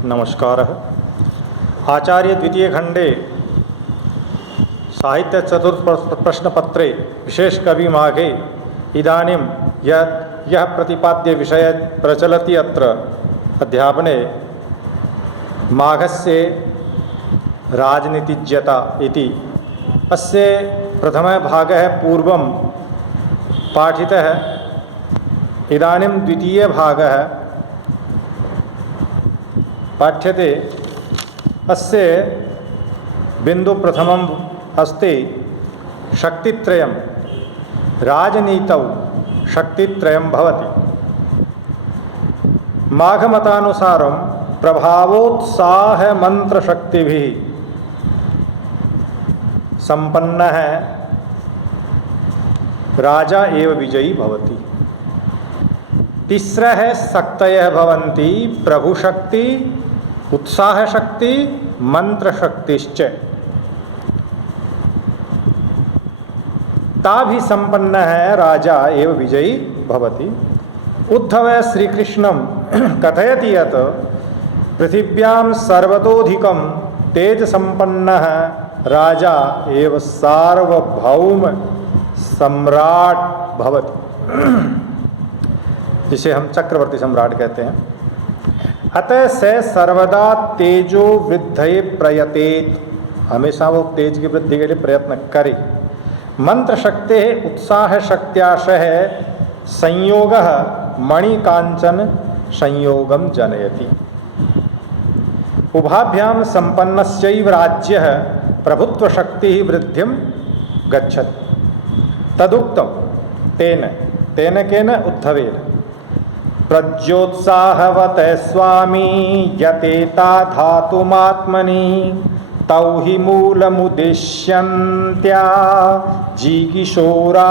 नमस्कारः। आचार्य द्वितीय खंडे साहित्य चतुर्थ प्रश्नपत्रे विशेष कवि माघे इदानीं यह प्रतिपाद्य विषय प्रचलति अत्र अध्यापने माघस्य राजनीतिज्यता इति। अस्य प्रथमः भागः पूर्वं पाठितः, इदानीं द्वितीय भागः पाठ्यते। अस्य बिंदु प्रथमम् अस्ति शक्तित्रयं, राजनीतौ शक्तित्रयं भवति। माघमतानुसारं प्रभावोत्साह मंत्र शक्तिभिः संपन्नः राजा एव विजयी भवति। तीसरा है शक्तयः भवन्ति, प्रभु शक्ति, उत्साह शक्ति, मंत्र शक्तिश्च। ताभि संपन्न है राजा एव विजयी भवति। उद्धव श्रीकृष्णं कथयति यत् पृथिव्यां सर्वतोधिकं तेज संपन्नः राजा एव सार्वभौम सम्राट भवति, जिसे हम चक्रवर्ती सम्राट कहते हैं। अतः से सर्वदा तेजो वृद्धये प्रयतेत, हमेशा वो तेज की वृद्धि के लिए प्रयत्न करे। मंत्र शक्ति उत्साह शक्त्याशय संयोग मणिकांचन संयोगम जनयति। उभाभ्याम संपन्नस्यैव राज्यः प्रभुत्व शक्ति वृद्धिं गच्छति। तदुक्तं तेन केन उद्धवेन प्रज्योत्साहवत स्वामी यतेता धातुमात्मनि तौ हि मूलमुद्दिश्यन्त्या जिगीषोरात्मसंपदः।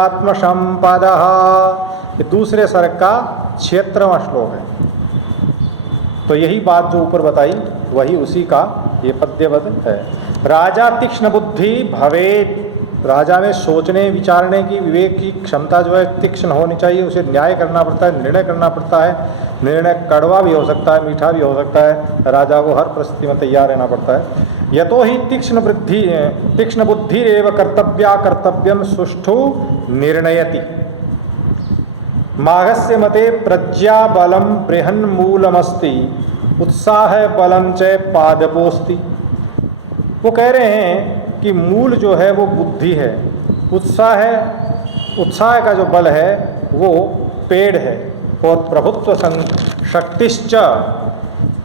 ये दूसरे सर्ग का 76वां श्लोक है। तो यही बात जो ऊपर बताई वही उसी का ये पद्यवत है। राजा तीक्ष्ण बुद्धि भवेत्, राजा में सोचने विचारने की विवेक की क्षमता जो है तीक्ष्ण होनी चाहिए। उसे न्याय करना पड़ता है, निर्णय करना पड़ता है। निर्णय कड़वा भी हो सकता है, मीठा भी हो सकता है। राजा को हर परिस्थिति में तैयार रहना पड़ता है। यतो ही तीक्ष्ण बुद्धि एव कर्तव्या कर्तव्यम सुष्ठु निर्णयति। माघस्य मते प्रज्ञा बलम बृहन्मूलमस्ति, उत्साह बलम च पादपोस्ति। वो कह रहे हैं कि मूल जो है वो बुद्धि है, उत्साह का जो बल है वो पेड़ है, और प्रभुत्व शक्तिश्च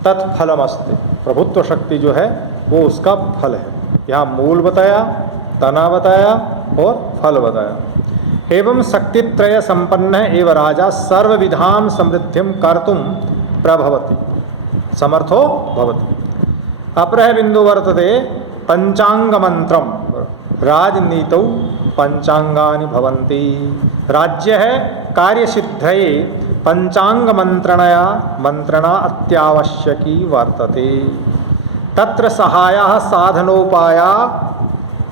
तत्फलमस्ति। प्रभुत्व शक्ति जो है वो उसका फल है। यहाँ मूल बताया, तना बताया और फल बताया। एवं शक्तित्रय संपन्न एव राजा सर्वविधां समृद्धिं कर्तुं प्रभवति समर्थो भवति। अपरः बिंदु वर्तते पंचांग मंत्रम। राजनीतौ पंचांगानि भवन्ति। राज्य है कार्यसिद्धये पंचांग मंत्रणा अत्यावश्यकी वर्तते। तत्र सहायः साधनोपाया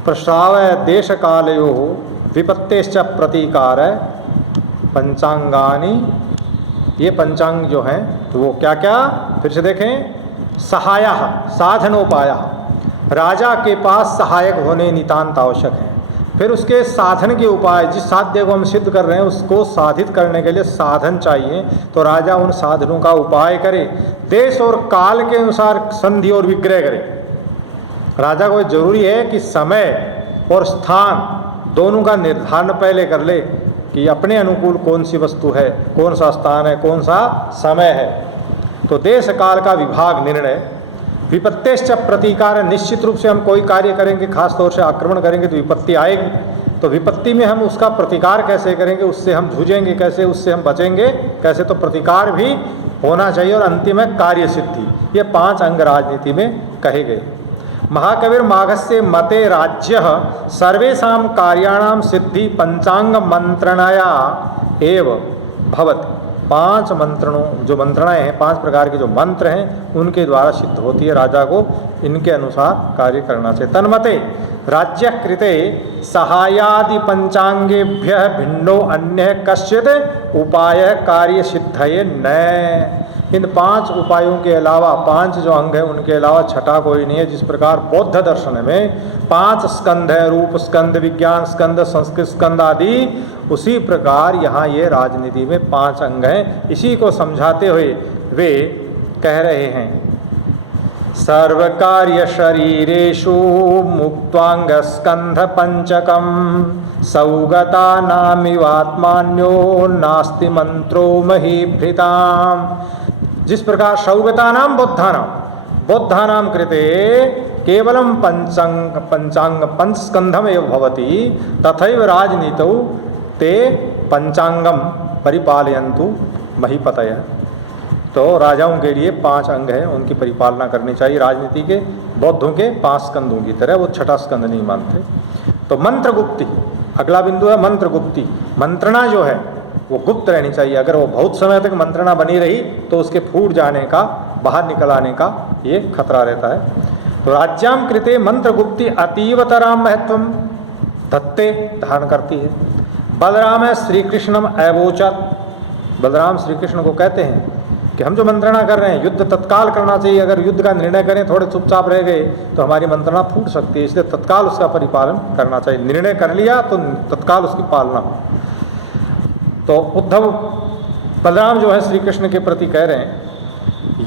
प्रश्रावय देशकालयोः विपत्तेश्च प्रतीकार पंचांगानि। ये पंचांग जो हैं तो वो क्या क्या, फिर से देखें। सहायः साधनोपाया, राजा के पास सहायक होने नितांत आवश्यक हैं। फिर उसके साधन के उपाय, जिस साध्य को हम सिद्ध कर रहे हैं उसको साधित करने के लिए साधन चाहिए, तो राजा उन साधनों का उपाय करे। देश और काल के अनुसार संधि और विग्रह करे। राजा को जरूरी है कि समय और स्थान दोनों का निर्धारण पहले कर ले कि अपने अनुकूल कौन सी वस्तु है, कौन सा स्थान है, कौन सा समय है। तो देश काल का विभाग निर्णय। विपत्तेश्च प्रतीकार, निश्चित रूप से हम कोई कार्य करेंगे, खास तौर से आक्रमण करेंगे तो विपत्ति आएगी। तो विपत्ति में हम उसका प्रतिकार कैसे करेंगे, उससे हम जूझेंगे कैसे, उससे हम बचेंगे कैसे, तो प्रतिकार भी होना चाहिए। और अंतिम है कार्य सिद्धि। ये 5 अंग राजनीति में कहे गए। महाकविर माघस्य मते राज्य सर्वेषां कार्याणां सिद्धि पंचांग मंत्रणया एव भवति। 5 मंत्रणों, जो मंत्रणाएं हैं, 5 प्रकार के जो मंत्र हैं उनके द्वारा सिद्ध होती है। राजा को इनके अनुसार कार्य करना चाहिए। तन्मते राज्य कृते सहायादि पंचांगेभ्य भिन्नो अन्य कश्चित उपाय कार्य सिद्धये न। इन 5 उपायों के अलावा, 5 जो अंग हैं उनके अलावा छठा कोई नहीं है। जिस प्रकार बौद्ध दर्शन में 5 स्कंध है, रूप स्कंद, विज्ञान स्कंद, संस्कृत स्कंद आदि, उसी प्रकार यहाँ ये राजनीति में 5 अंग हैं। इसी को समझाते हुए वे कह रहे हैं, सर्वकार्य शरीरेषु मुक्त्वांग स्कंध पंचकम सौगता नामिवात्मान्यो नास्ति मंत्रो महीभृताम। जिस प्रकार सौगतानाम बौद्धानाम कृते केवलम पंचांग पंचस्कंधम एव भवति तथैव राजनीतौ ते पंचांगम परिपालयन्तु महीपतयः। तो राजाओं के लिए 5 अंग हैं, उनकी परिपालना करनी चाहिए राजनीति के। बौद्धों के 5 स्कंदों की तरह, वो छठा स्कंद नहीं मानते। तो मंत्र गुप्ति अगला बिंदु है। मंत्र गुप्ति, मंत्रणा जो है वो गुप्त रहनी चाहिए। अगर वो बहुत समय तक मंत्रणा बनी रही तो उसके फूट जाने का, बाहर निकल आने का ये खतरा रहता है। तो राज्याम कृते मंत्र गुप्ति अतीवतराम महत्वम धत्ते धारण करती है। बलराम है श्री कृष्णम अवोचत। बलराम श्री कृष्ण को कहते हैं कि हम जो मंत्रणा कर रहे हैं युद्ध तत्काल करना चाहिए। अगर युद्ध का निर्णय करें, थोड़े चुपचाप रह गए तो हमारी मंत्रणा फूट सकती है, इसलिए तत्काल उसका परिपालन करना चाहिए। निर्णय कर लिया तो तत्काल उसकी पालना हो। तो उद्धव बलराम जो है श्री कृष्ण के प्रति कह रहे हैं,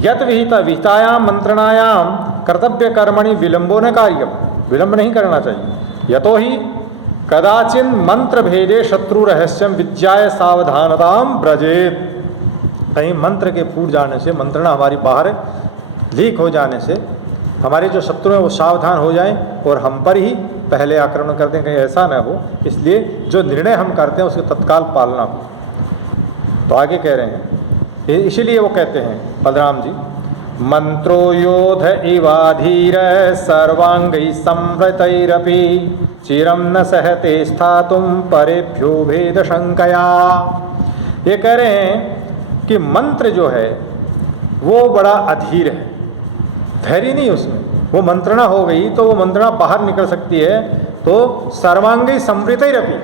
यत विहिता विहितायाम मंत्रणायाम कर्तव्य कर्मणि विलंबो न कार्यम। विलंब नहीं करना चाहिए। यतो ही कदाचिन मंत्र भेदे शत्रु रहस्यम विज्ञाय सावधानताम ब्रजेत। कहीं मंत्र के फूट जाने से, मंत्रणा हमारी बाहर लीक हो जाने से हमारे जो शत्रु हैं वो सावधान हो जाएं और हम पर ही पहले आक्रमण कर दें, कहीं ऐसा न हो। इसलिए जो निर्णय हम करते हैं उसकी तत्काल पालना हो। तो आगे कह रहे हैं, इसीलिए वो कहते हैं बलराम जी, मंत्रो योध इवाधीर सर्वांगै संवृतैरपि चिरम न सहते स्थातुम परेभ्यो भेद शंकया। ये कह रहे हैं कि मंत्र जो है वो बड़ा अधीर है, धैर्य नहीं उसमें। वो मंत्रणा हो गई तो वो मंत्रणा बाहर निकल सकती है। तो सर्वांगी संवृतैरपि,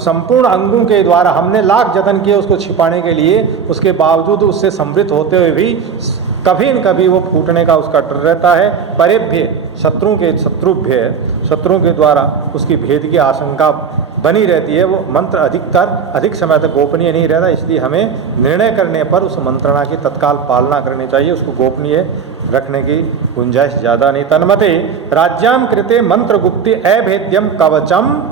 संपूर्ण अंगों के द्वारा हमने लाख जतन किए उसको छिपाने के लिए, उसके बावजूद उससे संवृत होते हुए भी कभी न कभी वो फूटने का उसका डर रहता है। परेभ्य शत्रुओं के द्वारा उसकी भेद की आशंका बनी रहती है। वो मंत्र अधिक समय तक गोपनीय नहीं रहता, इसलिए हमें निर्णय करने पर उस मंत्रणा की तत्काल पालना करनी चाहिए। उसको गोपनीय रखने की गुंजाइश ज़्यादा नहीं। तन्मते राज्याम कृते मंत्र गुप्ति अभेद्यम कवचम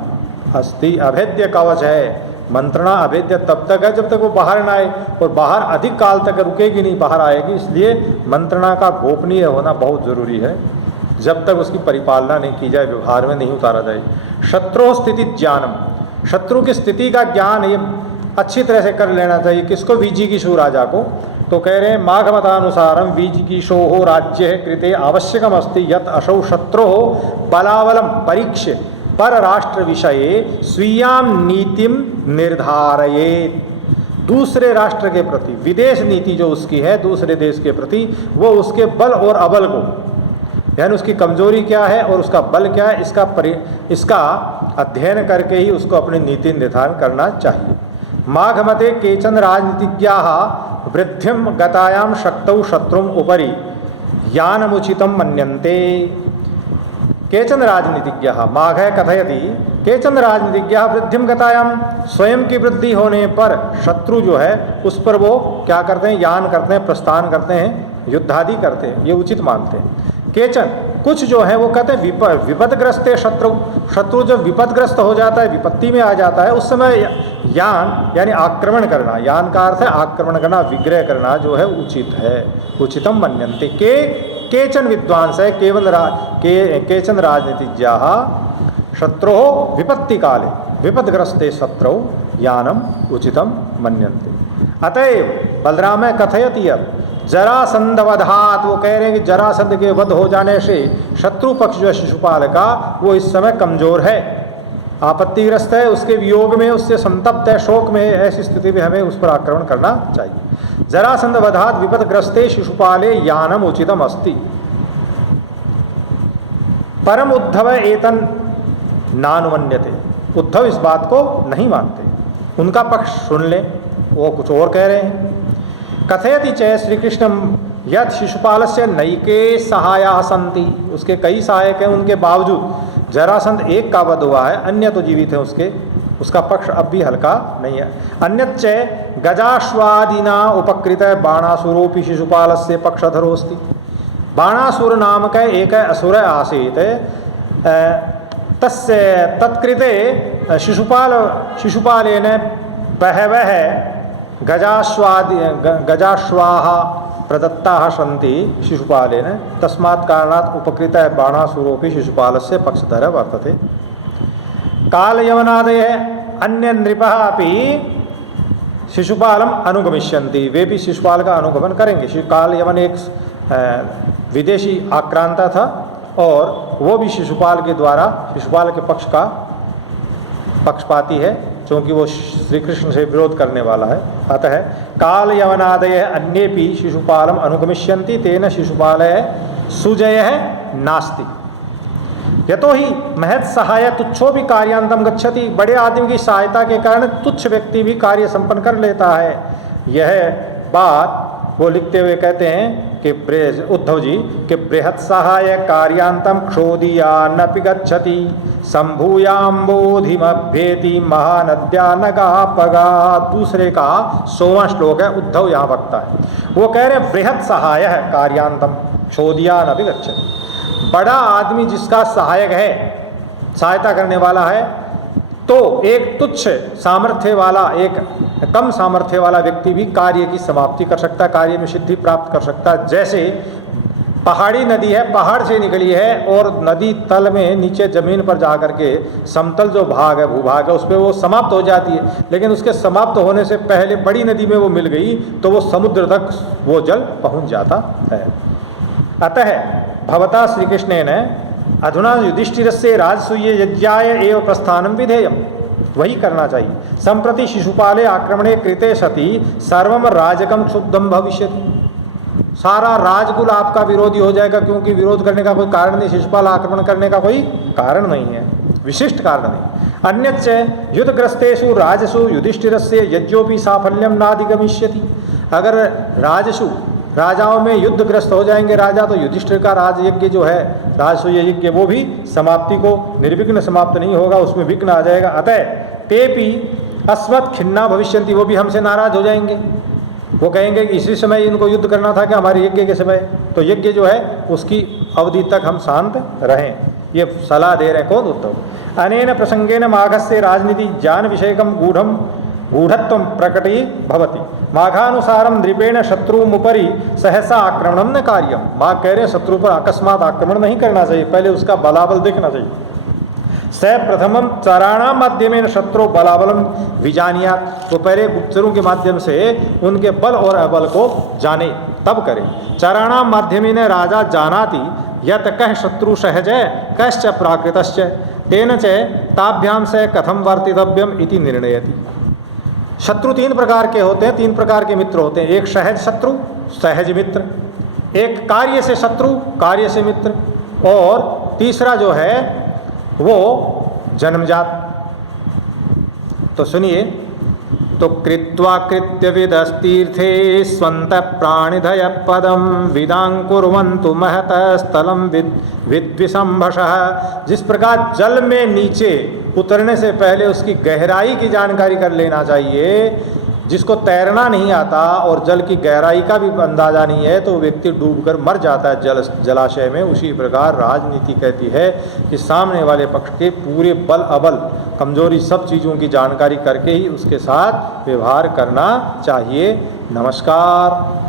अस्ति। अभेद्य कवच है। मंत्रणा अभेद्य तब तक है जब तक वो बाहर ना आए, और बाहर अधिक काल तक रुकेगी नहीं, बाहर आएगी। इसलिए मंत्रणा का गोपनीय होना बहुत ज़रूरी है। जब तक उसकी परिपालना नहीं की जाए, व्यवहार में नहीं उतारा जाए। शत्रु स्थिति ज्ञानम, शत्रु की स्थिति का ज्ञान ये अच्छी तरह से कर लेना चाहिए। किसको? विजिगीषु राजा को। तो कह रहे हैं माघ मतानुसारम विजिगीषो हो राज्य कृते आवश्यकम अस्ति यत असौ शत्रु हो बलावलम परीक्ष्य पर राष्ट्र विषये स्वीयाम नीतिम निर्धारयेत। दूसरे राष्ट्र के प्रति विदेश नीति जो उसकी है, दूसरे देश के प्रति, वो उसके बल और अबल को, यानी उसकी कमजोरी क्या है और उसका बल क्या है, इसका अध्ययन करके ही उसको अपनी नीति निर्धारण करना चाहिए। माघ मते केचन राजनीतिज्ञाः वृद्धिम गतायाम शक्तौ शत्रुम उपरि यानमुचितं मन्यन्ते। केचन राजनीतिज्ञाः, माघ कथयति, केचन राजनीतिज्ञाः वृद्धिम गतायाम, स्वयं की वृद्धि होने पर शत्रु जो है उस पर वो क्या करते हैं? यान करते हैं, प्रस्थान करते हैं, युद्धादि करते हैं, ये उचित मानते हैं। केचन, कुछ जो है वो कहते हैं विपदग्रस्त शत्रु जब विपदग्रस्त हो जाता है, विपत्ति में आ जाता है, उस समय यान यानी आक्रमण करना, यान का अर्थ है आक्रमण करना, विग्रह करना जो है उचित है। उचितम मन्यन्ते। केचन विद्वांस है केचन राजनीतिज्ञाः शत्रु विपत्ति काले विपदग्रस्ते शत्रु यानम उचितम मन्यन्ते। अतएव बलराम कथयति जरासंधवधात, वो कह रहे हैं कि जरासंध के वध हो जाने से शत्रु पक्ष जो है शिशुपाल का, वो इस समय कमजोर है, आपत्तिग्रस्त है, उसके वियोग में, उससे संतप्त है, शोक में है। ऐसी स्थिति में हमें उस पर आक्रमण करना चाहिए। जरासंध वधात विपदग्रस्ते शिशुपाले यानम उचितम अस्ति। परम उद्धव एतन नानुमन्यते। उद्धव इस बात को नहीं मानते, उनका पक्ष सुन ले, वो कुछ और कह रहे हैं। कथयति च श्रीकृष्णम यत् शिशुपालस्य नैके सहायाः सन्ति, उसके कई सहायक हैं, उनके बावजूद जरासंध एक का वध हुआ है, अन्य तो जीवित है, उसका पक्ष अब भी हल्का नहीं है। अन्यच्च गजाश्वादिना उपकृत बाणासुरोपि शिशुपालस्य पक्षधरोस्ति। बाणासुर नामक एक असुर आसीत्, तस्य तत्कृते शिशुपालेन बहवः गजाश्वाः प्रदत्ताः सन्ति शिशुपालेन, तस्मात् कारणात् उपकृतः बाणासुरोपि शिशुपालस्य पक्षधरः वर्तते। कालयवनादयः अन्य नृपः अपि शिशुपालम अनुगमिष्यन्ति, वे भी शिशुपाल का अनुगमन करेंगे। कालयवन एक विदेशी आक्रांता था और वो भी शिशुपाल के द्वारा, शिशुपाल के पक्ष का पक्षपाती है, क्योंकि वो श्री कृष्ण से विरोध करने वाला है। अतः काल यवनादय अन्येपि शिशुपालम अनुगमिष्यन्ति, तेन शिशुपालः सुजयः नास्ति। यतो ही महत् सहाय तुच्छो भी कार्यान्तम गच्छति, बड़े आदमी की सहायता के कारण तुच्छ व्यक्ति भी कार्य संपन्न कर लेता है। यह बात वो लिखते हुए कहते हैं कि उद्धव जी के बृहत् सहाय कार्यान्तम क्षोदियान्नपि गच्छति, संभूयाम्बोधिमभ्येति महानद्या नगापगा। दूसरे का 16वां श्लोक है, उद्धव यहाँ वक्ता है, वो कह रहे बृहत् सहाय है कार्यान्तम क्षोदियान्नपि गच्छति। बड़ा आदमी जिसका सहायक है, सहायता करने वाला है, तो एक तुच्छ सामर्थ्य वाला, एक कम सामर्थ्य वाला व्यक्ति भी कार्य की समाप्ति कर सकता है, कार्य में सिद्धि प्राप्त कर सकता है। जैसे पहाड़ी नदी है, पहाड़ से निकली है और नदी तल में नीचे जमीन पर जा करके समतल जो भाग है, भूभाग है, उस पर वो समाप्त हो जाती है, लेकिन उसके समाप्त होने से पहले बड़ी नदी में वो मिल गई तो वो समुद्र तक वो जल पहुंच जाता है। अतः भवता श्री कृष्णेन अधुना युधिष्ठिरस्य राजसूय यज्ञाय एव प्रस्थानं विधेयम्, वही करना चाहिए। संप्रति शिशुपाले आक्रमणे कृते सति सर्वम राजकम क्षुब्धम भविष्यति, सारा राजकुल आपका विरोधी हो जाएगा, क्योंकि विरोध करने का कोई कारण नहीं, शिशुपाल आक्रमण करने का कोई कारण नहीं है, विशिष्ट कारण नहीं। अन्यच्च युद्धग्रस्तेषु राजसु युधिष्ठिरस्य यज्ञोपि साफल्यम नाधिगमिष्यति, अगर राजसु राजाओं में युद्धग्रस्त हो जाएंगे राजा, तो युधिष्ठिर का राजयज्ञ जो है, राजसूय यज्ञ, वो भी समाप्ति को निर्विघ्न समाप्त नहीं होगा, उसमें विघ्न आ जाएगा। अतः तेपि अस्मत् खिन्ना भविष्यन्ति, वो भी हमसे नाराज हो जाएंगे, वो कहेंगे कि इसी समय इनको युद्ध करना था क्या हमारे यज्ञ के समय, तो यज्ञ जो है उसकी अवधि तक हम शांत रहें, ये सलाह दे रहे हैं। कौन? उद्धव। अनेन प्रसंगेन माघस्य राजनीति ज्ञान विषयकम गूढ़त्वं प्रकटी भवति, माघानुसारम नृपेण शत्रुमुपरि सहसा आक्रमणम न कार्यम। माघ कह रहे शत्रु पर अकस्मात आक्रमण नहीं करना चाहिए, पहले उसका बलाबल देखना चाहिए। स प्रथमम चराणाम माध्यमेन शत्रु बलाबलम विजानियात, तो पहले गुप्तचरों के माध्यम से उनके बल और अबल को जाने, तब करे। चराणाम माध्यमेन राजा जानाति यत कह शत्रु सहज कश्च प्राकृतश्च, तेन च ताभ्याम से कथम वर्तितव्यम इति निर्णयति। शत्रु तीन प्रकार के होते हैं, तीन प्रकार के मित्र होते हैं। एक सहज शत्रु, सहज मित्र, एक कार्य से शत्रु, कार्य से मित्र, और तीसरा जो है वो जन्मजात। तो सुनिए, तो कृत्वा कृत्य विदस्तीर्थे स्वंत प्राणिधय पदम विदांकुर्वन्तु महत स्थलम विद्विषंभषः। जिस प्रकार जल में नीचे उतरने से पहले उसकी गहराई की जानकारी कर लेना चाहिए, जिसको तैरना नहीं आता और जल की गहराई का भी अंदाजा नहीं है तो व्यक्ति डूबकर मर जाता है जलाशय में, उसी प्रकार राजनीति कहती है कि सामने वाले पक्ष के पूरे बल अबल कमजोरी सब चीज़ों की जानकारी करके ही उसके साथ व्यवहार करना चाहिए। नमस्कार।